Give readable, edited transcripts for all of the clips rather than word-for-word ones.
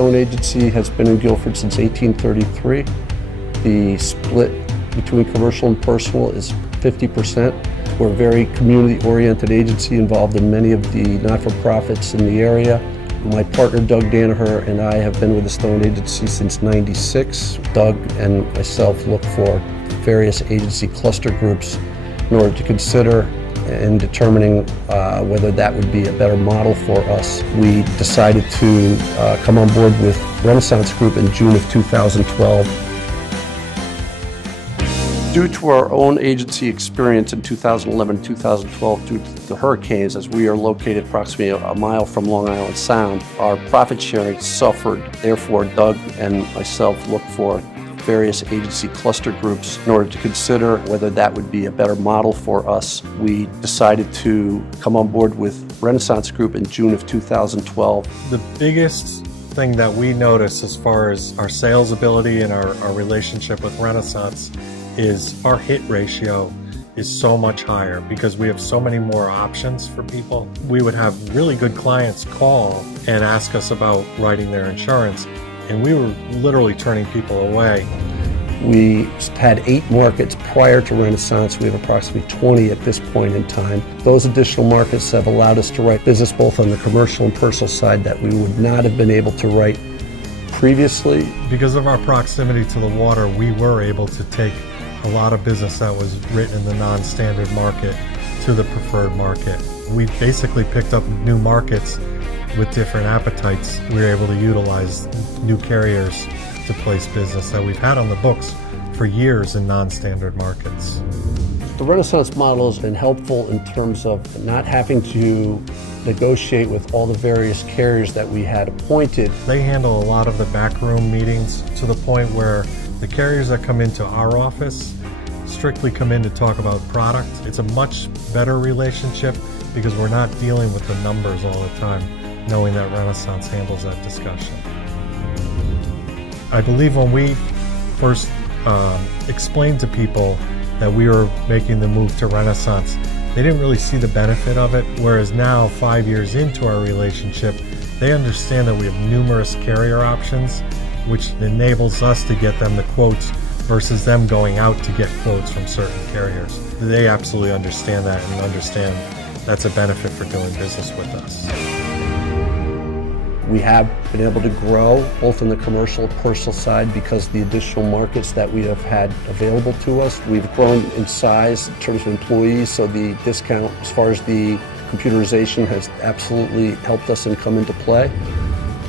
Stone Agency has been in Guilford since 1833. The split between commercial and personal is 50%. We're a very community-oriented agency involved in many of the not-for-profits in the area. My partner Doug Danaher and I have been with the Stone Agency since '96. Doug and myself look for various agency cluster groups in order to consider in determining whether that would be a better model for us. We decided to come on board with Renaissance Group in June of 2012. Due to our own agency experience in 2011-2012 due to the hurricanes, as we are located approximately a mile from Long Island Sound, our profit sharing suffered. Therefore, Doug and myself looked for various agency cluster groups in order to consider whether that would be a better model for us. We decided to come on board with Renaissance Group in June of 2012. The biggest thing that we notice as far as our sales ability and our relationship with Renaissance is our hit ratio is so much higher because we have so many more options for people. We would have really good clients call and ask us about writing their insurance, and we were literally turning people away. We had 8 markets prior to Renaissance. We have approximately 20 at this point in time. Those additional markets have allowed us to write business both on the commercial and personal side that we would not have been able to write previously. Because of our proximity to the water, we were able to take a lot of business that was written in the non-standard market to the preferred market. We basically picked up new markets with different appetites. We were able to utilize new carriers to place business that we've had on the books for years in non-standard markets. The Renaissance model has been helpful in terms of not having to negotiate with all the various carriers that we had appointed. They handle a lot of the backroom meetings to the point where the carriers that come into our office strictly come in to talk about product. It's a much better relationship because we're not dealing with the numbers all the time, knowing that Renaissance handles that discussion. I believe when we first explained to people that we were making the move to Renaissance, they didn't really see the benefit of it, whereas now, 5 years into our relationship, they understand that we have numerous carrier options, which enables us to get them the quotes versus them going out to get quotes from certain carriers. They absolutely understand that and understand that's a benefit for doing business with us. We have been able to grow both in the commercial and personal side because of the additional markets that we have had available to us. We've grown in size in terms of employees, so the discount as far as the computerization has absolutely helped us and come into play.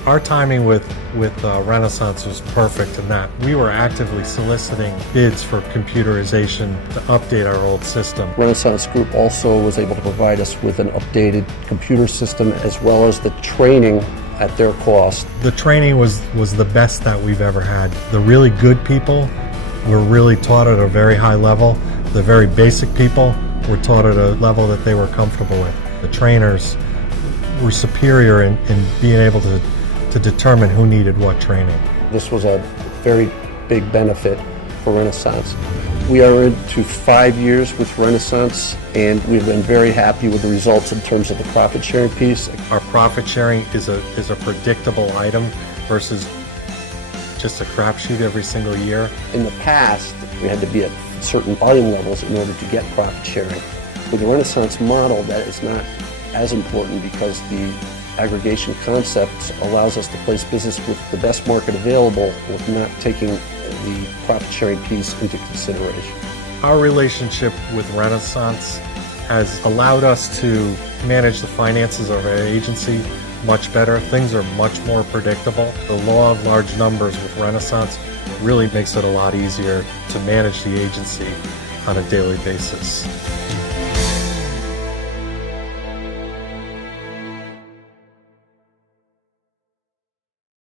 Our timing with Renaissance was perfect in that we were actively soliciting bids for computerization to update our old system. Renaissance Group also was able to provide us with an updated computer system as well as the training at their cost. The training was the best that we've ever had. The really good people were really taught at a very high level. The very basic people were taught at a level that they were comfortable with. The trainers were superior in being able to determine who needed what training. This was a very big benefit for Renaissance. We are into 5 years with Renaissance, and we've been very happy with the results in terms of the profit sharing piece. Our profit sharing is a predictable item versus just a crapshoot every single year. In the past, we had to be at certain volume levels in order to get profit sharing. With the Renaissance model, that is not as important because the aggregation concept allows us to place business with the best market available with not taking the profit sharing piece into consideration. Our relationship with Renaissance has allowed us to manage the finances of our agency much better. Things are much more predictable. The law of large numbers with Renaissance really makes it a lot easier to manage the agency on a daily basis.